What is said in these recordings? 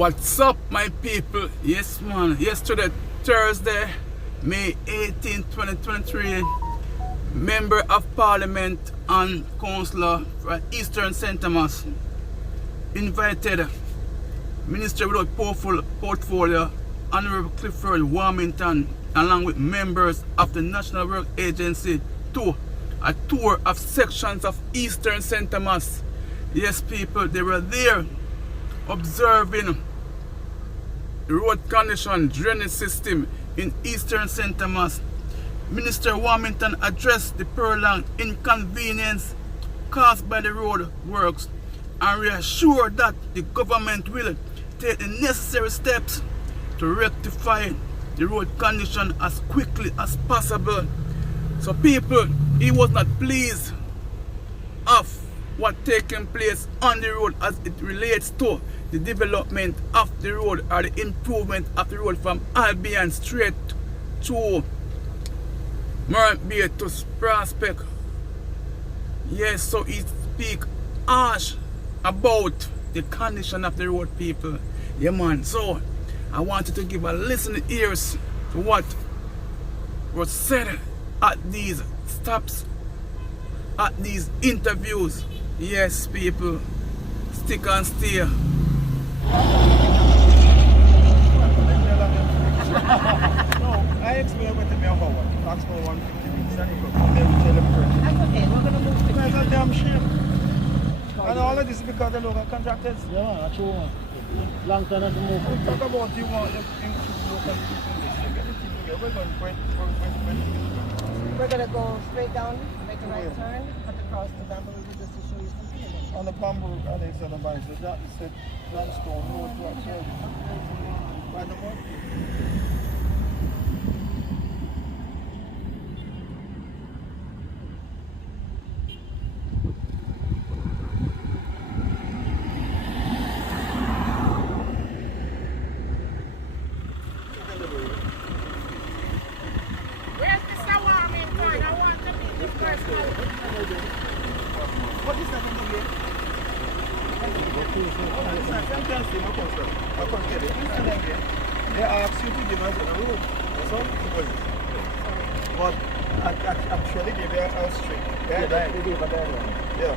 What's up, my people? Yes, man. Yesterday, Thursday, May 18, 2023, Member of Parliament and Councillor from Eastern St. Thomas invited Minister without portfolio, Honorable Clifford Warmington, along with members of the National Work Agency, to a tour of sections of Eastern St. Thomas. Yes, people, they were there observing the road condition, drainage system in Eastern St. Thomas. Minister Warmington addressed the prolonged inconvenience caused by the road works and reassured that the government will take the necessary steps to rectify the road condition as quickly as possible. So people, he was not pleased of what taking place on the road as it relates to the development of the road or the improvement of the road from Albion straight to Morant Bay to Prospect. Yes, so he speak harsh about the condition of the road, people. Yeah, man. So I want you to give a listening ears to what was said at these stops, at these interviews. Yes, people. Stick and stay. No, I explained what to me about what. Ask for 150 minutes. Then tell them first. That's okay, we're going to move to That's a damn shame. And all of this is because the local contractors. Yeah, that's true. Long time to move. Talk about you want to include local people. We're going to go straight down, make a right turn, cut across the Bamboo River just to show you some feeling. On the bamboo, and they said about it, that said limestone road to actually. By the way. Where's Mr. Warmington? I want to meet this person. What is that in the way? Sometimes they don't come. I can't get it. They ask you to give us a road. That's all it was. But actually, they are straight. Yeah.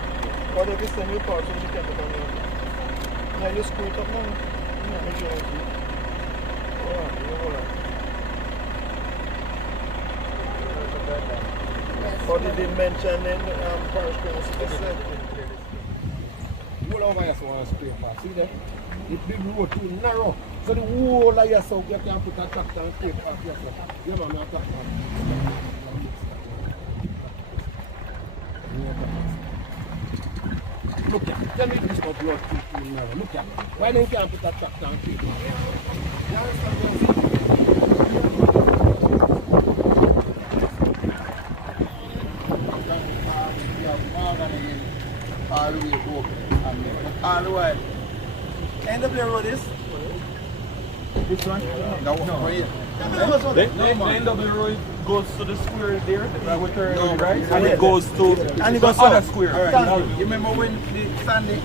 But if it's a new part, you can't come here. Now you screw it up now. Make sure you hold on. But they didn't mention in parish council. Roll over here so I straight pass. See there? The big road too narrow. So the whole of yourself you can put a tractor and straight pass yourself. Yeah, man, I'm tractor. Look here. Tell me this of road too narrow. Look here. Why don't you put a tractor and straight pass? You understand? All the way open. All the way. NWA road is? Which one? No, right here. The NWA road goes to the square there, that we turn right, and it goes to the other square. Right. You remember when the Sunday,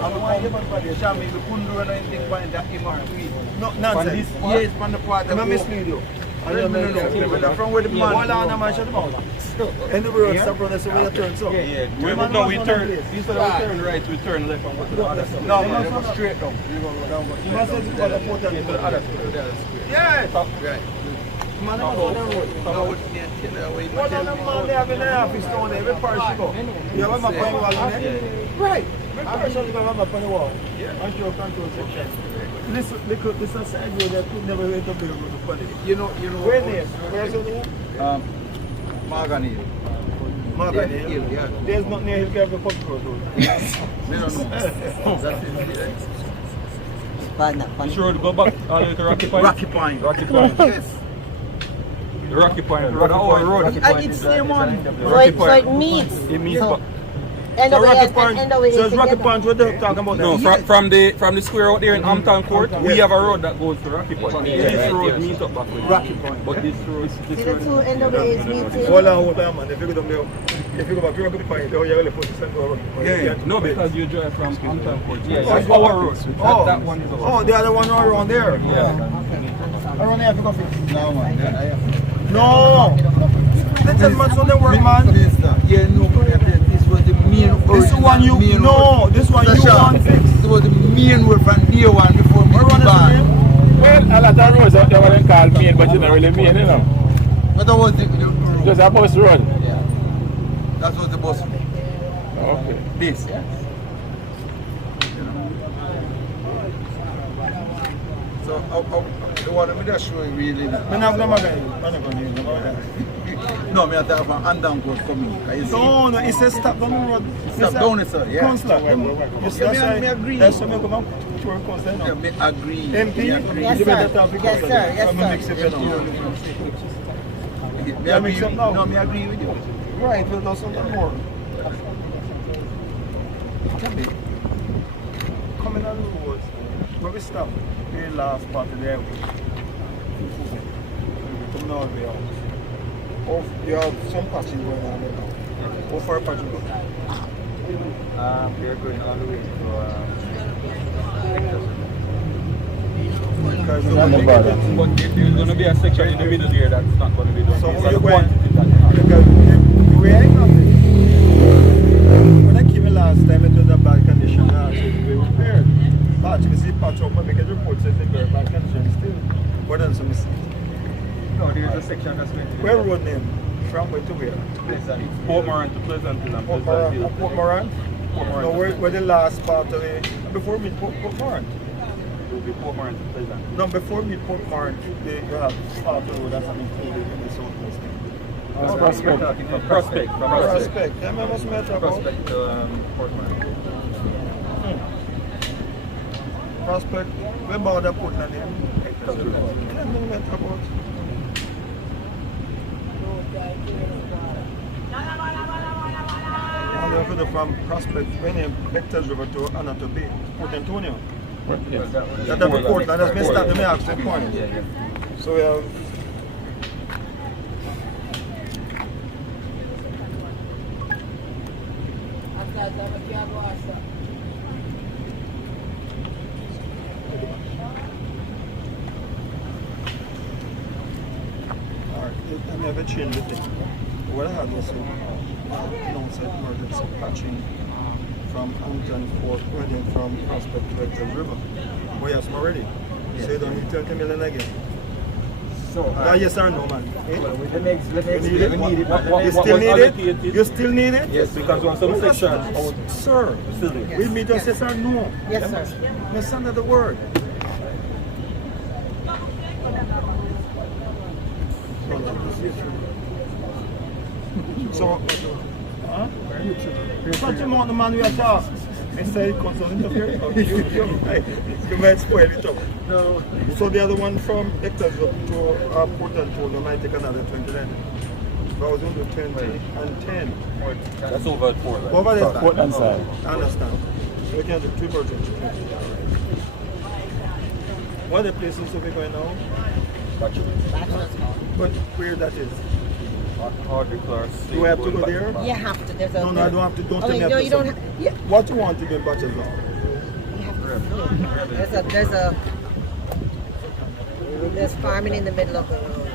I don't want you to show me the Kundu and anything about that MR3. No, nonsense. Yes, from the part that I mislead you. From where the man. Hold on, man, shut up. And the road stop on us over the turn, so. No, we turn, instead of we turn right, we turn left and go to the other side. No, man, you go straight down. You must have to go to the port and to the other square. Yeah. Right. Man, I'm on the road. What on the man they have in the office down there? Every parish you go. You have a map on the wall in there? Right. Every parish you have a map on the wall. And your control section. Listen, this is a side road that could never wait to build a road funny. You know. Where there? Where's your name? Mahogany. Mahogany Hill, yeah. There's not near Hill Carver Pub Road. No. That's sure to go back all the way to Rocky Point? Rocky Point. Yes. The Rocky Point road. Our road. And it's the one. Rocky So it meets. It means So, So Rocky Point. So it's Rocky Point what they're talking about. no, from the square out there in Hampton Court, we have a road that goes to Rocky Point. This road meets up back with Rocky Point. But this road, See the two NWAs meeting. Hold on, man. If you go down there. If you go back to Rugby Point, you're really supposed to send over. No, because you drive from Hampton Court. Yeah, Oh, it's our road. Oh, That one is our oh, the other one around there. Yeah. Around there, if you go fix. No, man. No. Let's just match on the work, man. Yeah, no, this was the main This one you, no, this one you want fix. This was the main road from day one before me What ban. Well, a lot of roads out there what they call main, but you don't really mean, you know. But that was the Just a bus road. yeah. That was the bus road. Okay. This, yeah. So, the one I'm just showing really. Man, I'm not going to No, me have to have an and-down course coming. No, it says stop down the road. Stop down it, sir. Yeah. Councillor, you see, me agree. That's why I come out to work councillor now. Yeah, me agree. MP, Yes, you better sir. talk to Yes, councillor. sir. Yes, I'm sir. mix it now. Me Yeah, agree. mix up now. No, me agree with you. Right, we'll do something more. Coming on the roads, where we stop, the last part of the highway. Coming all the way out. Oh, you have some patches going on there now. How far patches go? We're going all the way to Because but there's going to be a section in the middle here that's not going to be done. So It's where a you going? quantity that you have. Because the way I have it, when I came in last time, it was a bad condition. I asked it to be repaired. Patch, we see patch up, but make a report says it's in very bad condition still. What else do we see? No, there's a section that's going to be Where road name? From where to where? Pleasant. Portmore to Pleasantville and Port Pleasantville. Moran? Portmore No, to where the last part of it, before we Port Moran. It will be Portmore to Pleasantville. No, before we Port Moran, you have part of the road that's included in the southwest. Prospect. From Prospect. From Prospect. Prospect. Yeah, man, what's the matter about? Prospect to Portmore. Prospect, where border Portland is? Yeah, no matter about. And they're going from Prospect, when they Vectors River to Anna to Bay, Port Antonio. That's the Portland, that's been started, me ask the point. So we have. Alright, I never changed the thing. What I had was emergency patching from Hampton Court, running from Prospect to Vectors River. We have some already. So you don't need 20 million again. So, Yes or no, man? the next, You need it? we need it. You still need it? You still need it? Yes, because once some sections, Sir, still there. we meet us yes or no? Yes, sir. That's under the word. So, huh? Such amount the man we are talking. I say consult interfere. You might spoil it up. No. So the other one from Hectors up to Port Antonio might take another 20 then. But I was going to 20 and 10. That's over at Portland. Over there. Portland side. I understand. So we can do 2 projects. What are the places that we're going now? But where that is? Do I have to go there? You have to. There's a. No, I don't have to. Don't Oh, tell me I have no, to. you don't send. have. Yeah. What you want to do in Bachelor? You have to. There's farming in the middle of the road.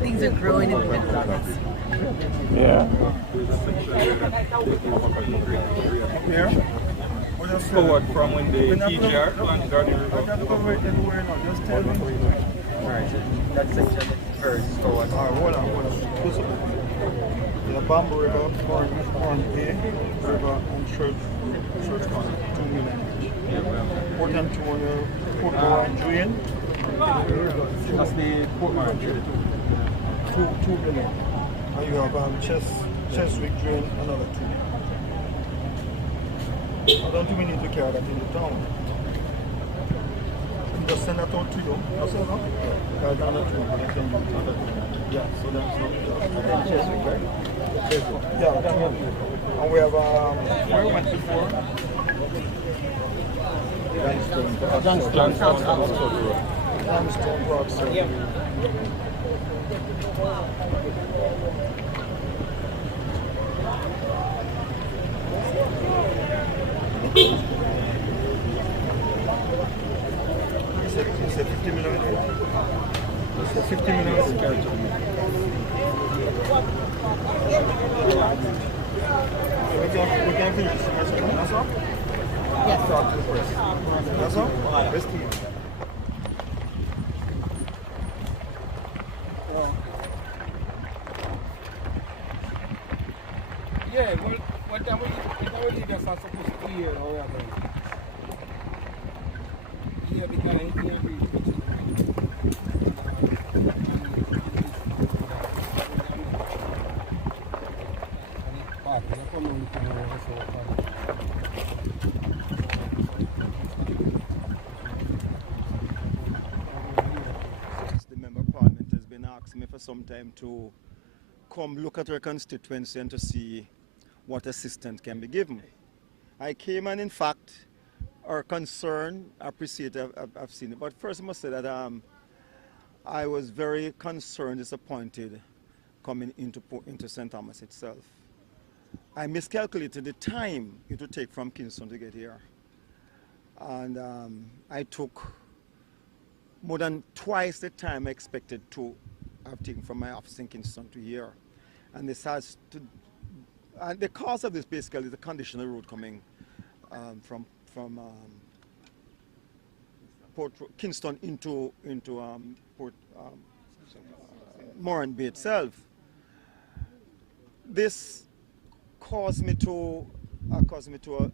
Things are growing in the middle of it. Yeah. Where? What else? Forward from when the TGR and Garden I River. can't go anywhere now. Just tell me. Alright, that section first forward. Alright, hold on. Listen. The Bamboo River, Corn Bay River, and Church Corn. 2 million. Port Antonio, Port Moran, Julian. That's the Portmore. 2 million. And you have Cheswick Drain, another 2. I don't think we need to carry that in the town. Just send that out to you. That's all, no? Yeah, down at 2. Yeah, so that's Cheswick, right? Yeah, and we have, where we went before? Limestone Rock, sir. You said 50 million? You said 50 million character. We can finish this. That's all? Yes. Talk to the press. That's all? Best team. Yeah, well, what time we leaders are supposed to hear or whatever. Yeah, because he can't read The Member of Parliament has been asking me for some time to come look at our constituency and to see what assistance can be given. I came and in fact our concern, I appreciate I've seen it, but first I must say that I was very concerned, disappointed coming into St. Thomas itself. I miscalculated the time it would take from Kingston to get here. And I took more than twice the time I expected to have taken from my office in Kingston to here. And this has to, and the cause of this basically is the condition of the road coming from Kingston into Moran Bay itself. This caused me to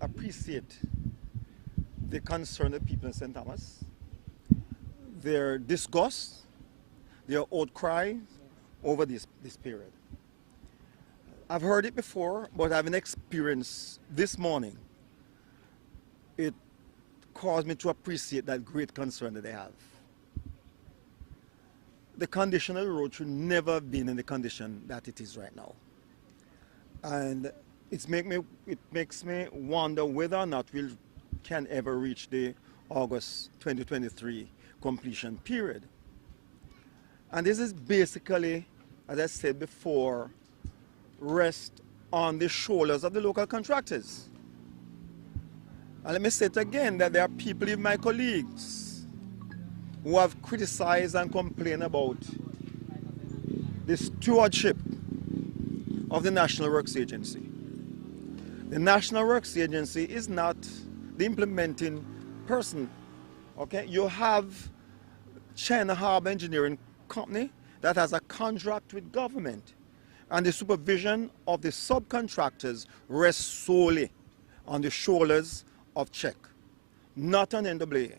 appreciate the concern of people in St. Thomas, their disgust, their outcry over this period. I've heard it before, but I haven't experienced this morning. It caused me to appreciate that great concern that they have. The condition of the road should never have been in the condition that it is right now. And it makes me wonder whether or not we can ever reach the August 2023 completion period. And this is basically, as I said before, rest on the shoulders of the local contractors. And let me say it again, that there are people, even my colleagues, who have criticized and complained about the stewardship of the National Works Agency. The National Works Agency is not the implementing person. Okay, you have China Harbour Engineering Company that has a contract with government, and the supervision of the subcontractors rests solely on the shoulders of CHEC, not on NWA.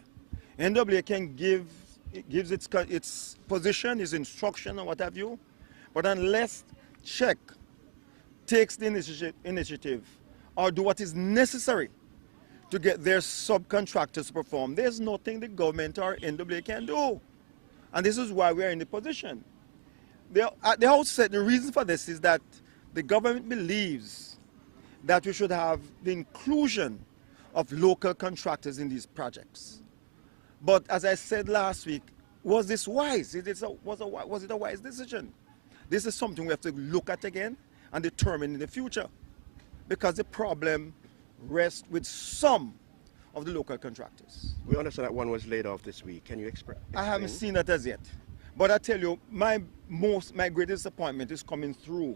NWA can gives its position, its instruction, and what have you, but unless CHEC takes the initiative or do what is necessary to get their subcontractors to perform, there's nothing the government or NWA can do. And this is why we are in the position. At the outset, the reason for this is that the government believes that we should have the inclusion of local contractors in these projects. But as I said last week, was this wise? Was it a wise decision? This is something we have to look at again and determine in the future, because the problem rests with some of the local contractors. We understand that one was laid off this week. Can you explain? I haven't seen that as yet. But I tell you, my greatest disappointment is coming through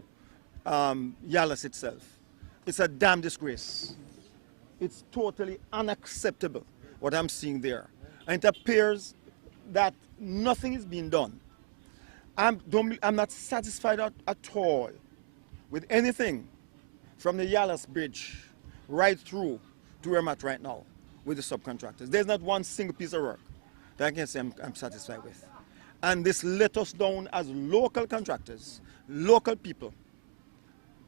Yalas itself. It's a damn disgrace. It's totally unacceptable what I'm seeing there. And it appears that nothing is being done. I'm not satisfied at all with anything from the Yalas Bridge right through to where I'm at right now with the subcontractors. There's not one single piece of work that I can say I'm satisfied with. And this let us down as local contractors, local people.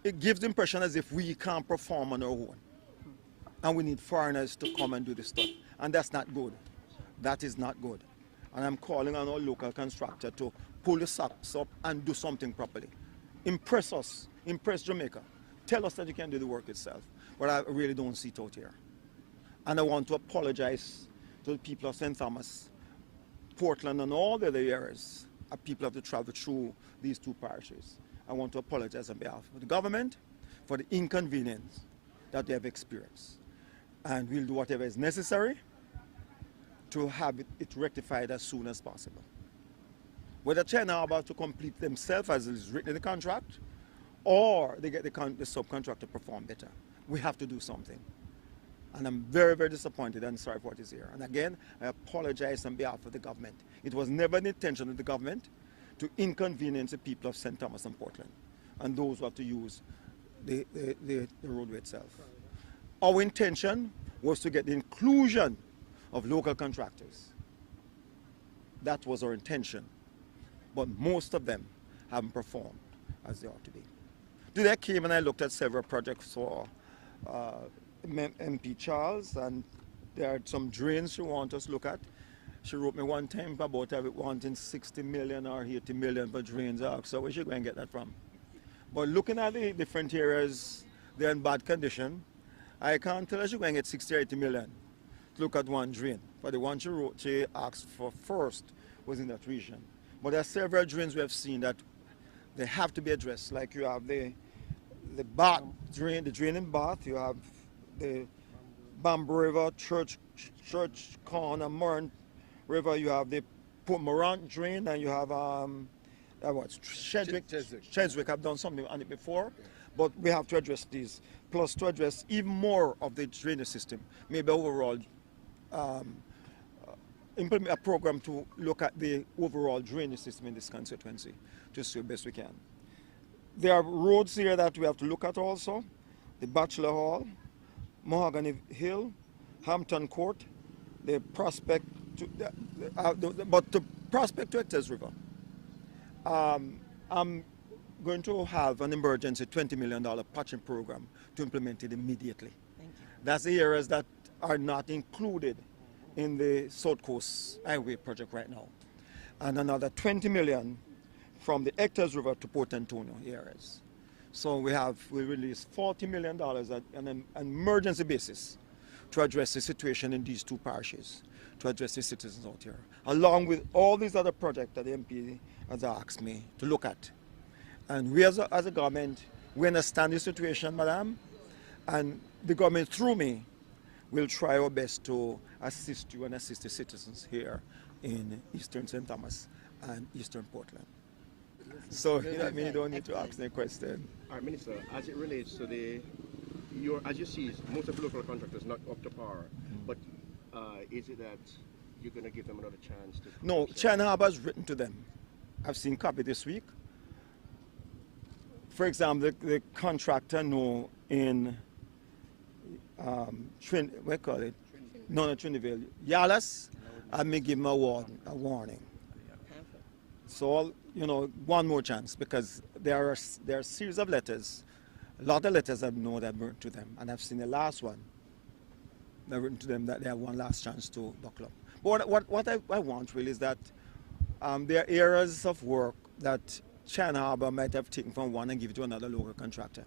It gives the impression as if we can't perform on our own. And we need foreigners to come and do this stuff. And that's not good. That is not good. And I'm calling on our local contractor to pull the socks up and do something properly. Impress us, impress Jamaica. Tell us that you can do the work itself. But I really don't see it out here. And I want to apologize to the people of St. Thomas, Portland, and all the other areas. People have to travel through these two parishes. I want to apologize on behalf of the government for the inconvenience that they have experienced. And we'll do whatever is necessary to have it rectified as soon as possible. Whether China are about to complete themselves as is written in the contract, or they get the subcontractor to perform better. We have to do something. And I'm very, very disappointed and sorry for what is here. And again, I apologize on behalf of the government. It was never the intention of the government to inconvenience the people of St. Thomas and Portland and those who have to use the roadway itself. Our intention was to get the inclusion of local contractors. That was our intention. But most of them haven't performed as they ought to be. Today I came and I looked at several projects for MP Charles, and there are some drains she wants us to look at. She wrote me one time about wanting 60 million or 80 million for drains. So where she going to get that from? But looking at the different areas, they're in bad condition. I can't tell her she's going to get 60 or 80 million to look at one drain. But the one she asked for first was in that region. But there are several drains we have seen that they have to be addressed. Like you have the Bath drain, the drain in Bath. You have the Bamboo River, Church Corner, Murn River. You have the Port Morant drain, and you have Cheswick. I've done something on it before, but we have to address these. Plus, to address even more of the drainage system, maybe overall implement a program to look at the overall drainage system in this constituency to see the best we can. There are roads here that we have to look at also. The Bachelor Hall, Mahogany Hill, Hampton Court, the Prospect to the Prospect to Hector's River. I'm going to have an emergency $20 million patching program to implement it immediately. Thank you. That's the areas that are not included in the South Coast Highway project right now. And another 20 million from the Hector's River to Port Antonio areas. So we released $40 million on an emergency basis to address the situation in these two parishes, to address the citizens out here, along with all these other projects that the MP has asked me to look at. And we as a government, we understand the situation, madam, and the government through me will try our best to assist you and assist the citizens here in Eastern St. Thomas and Eastern Portland. So that means you don't need to ask any question. All right, Minister, as it relates to as you see, most of the local contractors not up to par, but is it that you're going to give them another chance to... No, China Harbour has written to them. I've seen copy this week. For example, the contractor know in Trinidad, Yalas, I may give him a warning. So, one more chance, because there are a series of letters, a lot of letters I know that written to them, and I've seen the last one that written to them that they have one last chance to buckle up. But what I want really is that there are areas of work that China Harbour might have taken from one and give it to another local contractor,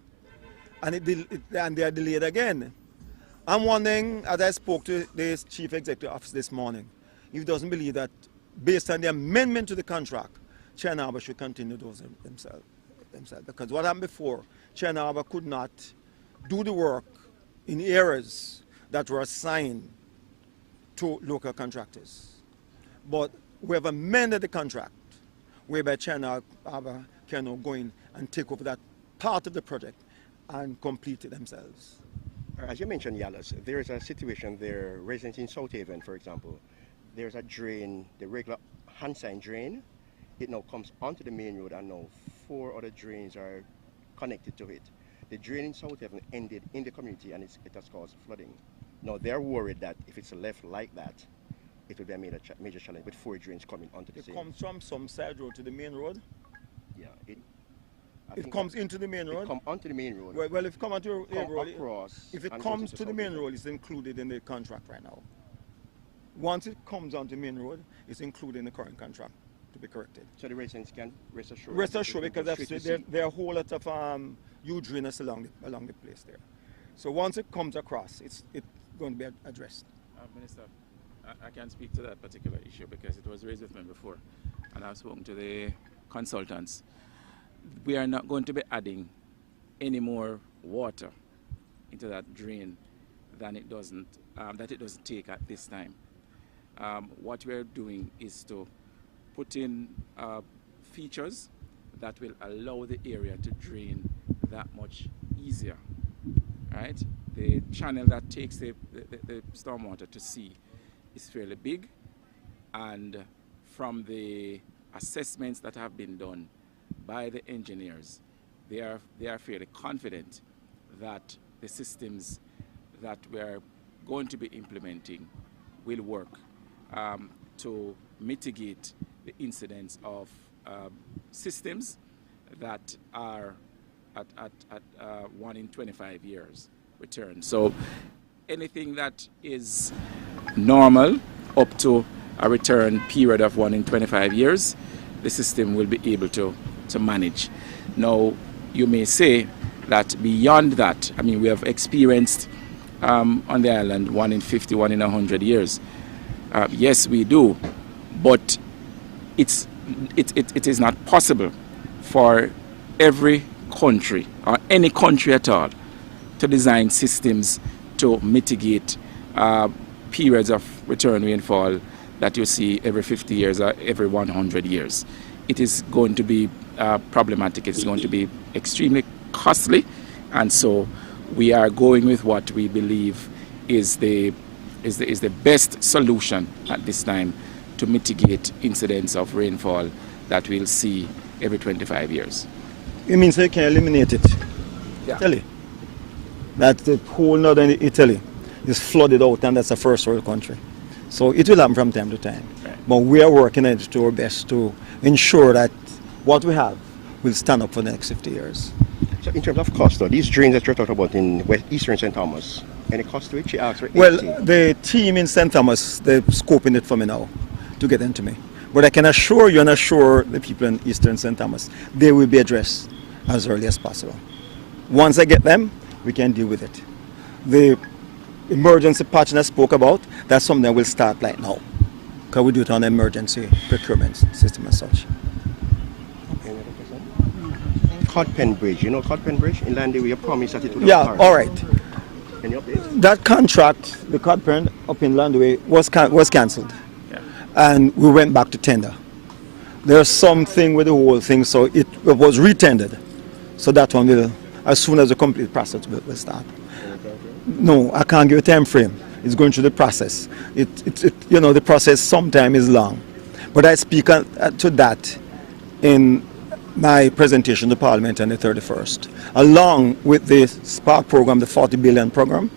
and they are delayed again. I'm wondering, as I spoke to the Chief Executive Officer this morning, if he doesn't believe that based on the amendment to the contract, China Harbour should continue those themselves. Because what happened before, China Harbour could not do the work in areas that were assigned to local contractors. But we have amended the contract whereby China Harbour can now go in and take over that part of the project and complete it themselves. As you mentioned, Yalas, there is a situation there, residents in South Haven, for example, there's a drain, the regular hand-sign drain. It now comes onto the main road, and now 4 other drains are connected to it. The drain in South Haven ended in the community, and it has caused flooding. Now they're worried that if it's left like that, it will be a major challenge with 4 drains coming onto the same. It comes from some side road to the main road? Yeah. It comes into the main road? It comes onto the main road. Well, if it comes onto the main road, if it comes to the main road, it's included in the contract right now. Once it comes onto the main road, it's included in the current contract to be corrected. So the residents can rest assured? Rest assured, because there are a whole lot of huge drainage along the place there. So once it comes across, it's going to be addressed. Minister, I can speak to that particular issue because it was raised with me before, and I've spoken to the consultants. We are not going to be adding any more water into that drain than it doesn't that it doesn't take at this time. What we're doing is to put in features that will allow the area to drain that much easier. Right? The channel that takes the stormwater to sea is fairly big, and from the assessments that have been done by the engineers, they are fairly confident that the systems that we're going to be implementing will work to mitigate the incidence of systems that are at 1 in 25 years return. So anything that is normal up to a return period of 1 in 25 years, the system will be able to manage. Now, you may say that beyond that, I mean, we have experienced on the island 1 in 50, 1 in 100 years. Yes, we do, but it is not possible for every country or any country at all to design systems to mitigate periods of return rainfall that you see every 50 years or every 100 years. It is going to be problematic. It's going to be extremely costly, and so we are going with what we believe is the best solution at this time to mitigate incidents of rainfall that we'll see every 25 years. It means they can eliminate it. Yeah. Italy. That the whole northern Italy is flooded out, and that's a first world country. So it will happen from time to time. Right. But we are working at it to our best to ensure that what we have will stand up for the next 50 years. So in terms of cost, though, these drains that you're talking about in eastern St. Thomas, any cost to it? She asked for 80. Well, the team in St. Thomas, they're scoping it for me now to get into me. But I can assure you and assure the people in eastern St. Thomas, they will be addressed as early as possible. Once I get them, we can deal with it. The emergency patching I spoke about, that's something that will start like now, because we do it on an emergency procurement system as such. Codpen Bridge, you know Codpen Bridge in Landy, we promised that it would Yeah, all right. Can you update? That contract, the Codpen up in Landway, was cancelled. Yeah. And we went back to tender. There's something with the whole thing, so it was retendered. So that one will, as soon as the complete process will start. No, I can't give a time frame. It's going through the process. The process sometimes is long. But I speak to that in my presentation to Parliament on the 31st. Along with the SPARK program, the 40 billion program,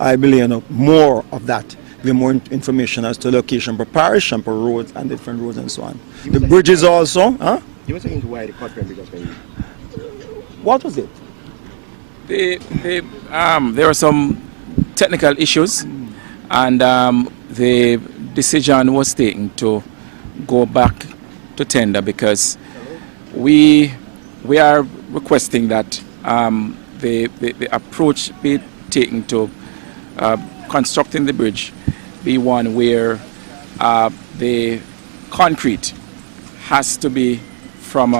I believe more of that, with more information as to location preparation for roads and different roads and so on. The bridges also, huh? You were saying why the Codpen Bridge was being... What was it? There were some technical issues, and the decision was taken to go back to tender because we are requesting that the approach be taken to constructing the bridge be one where the concrete has to be from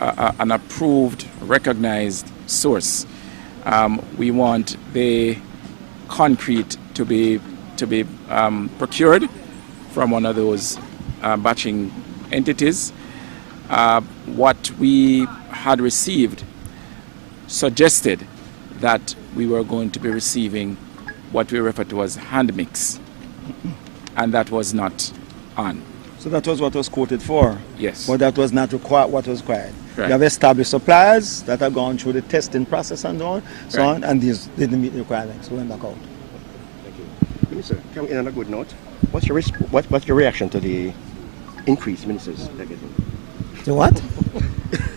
an approved, recognized source. We want the concrete to be procured from one of those batching entities. What we had received suggested that we were going to be receiving what we refer to as hand mix, and that was not on. So that was what was quoted for? Yes. But that was not what was required. Right. You have established suppliers that have gone through the testing process and so on, and these didn't meet the requirements, so we went back out. Thank you. Minister, can we end on a good note? What's your reaction to the increase ministers are getting? The what?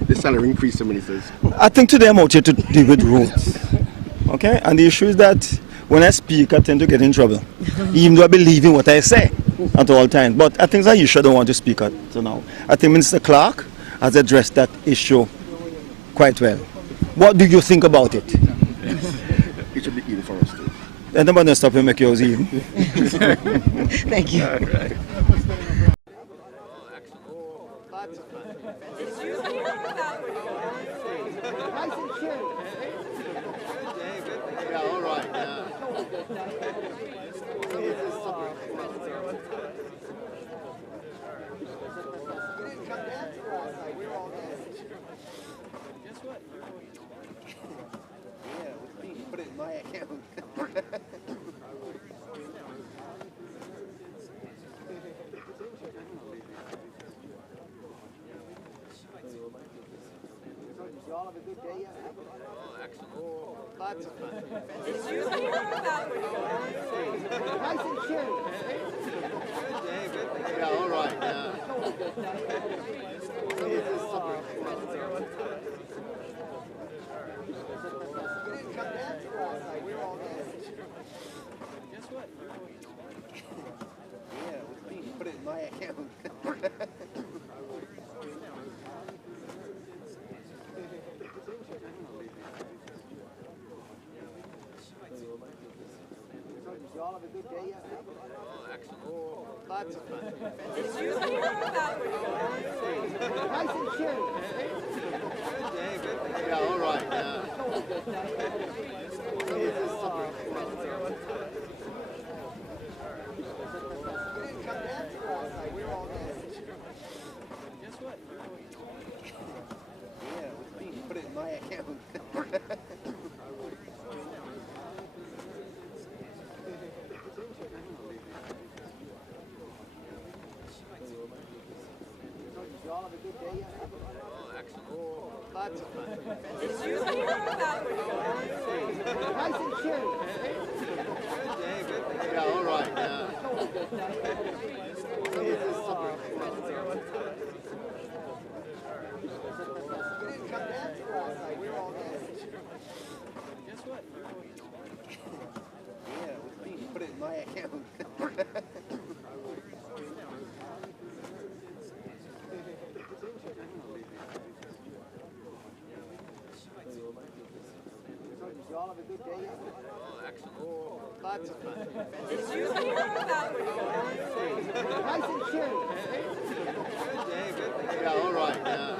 The salary increase to ministers. I think today I'm out here to deal with roads. Okay? And the issue is that when I speak, I tend to get in trouble. Even though I believe in what I say at all times. But I think that you don't want to speak at so now. I think Minister Clark has addressed that issue quite well. What do you think about it? It should be even for us too. And I'm going to stop and make yours even. Thank you. Yeah, all right. Yeah. Guess what? Yeah, with me. Put it in my account. Y'all have a good day yet? Oh, excellent. Oh, lots of fun. Did you hear about Nice and chilly. Good day, good day. Yeah, all right. Yeah. You didn't come dancing last night. We were all dancing. Guess what? Yeah, with me. Put it in my account. Y'all have a good day yet? Oh, excellent. Oh, lots of fun. Did you hear about Nice and chilly. Good day, good day. Yeah, all right. Yeah. You didn't come dancing last night. We were all dancing. Guess what? Yeah, with me. Put it in my account. Y'all have a good day yet? Oh, excellent. Oh, lots of fun. Did you hear about Nice and chilly. Good day, good day. Yeah, all right. Yeah. You didn't come dancing last night. We were all dancing. Guess what? Yeah, with me. Put it in my account. Y'all have a good day yet? Oh, excellent. Oh, lots of fun. Did you hear about Nice and chilly. Good day, good day. Yeah, all right. Yeah.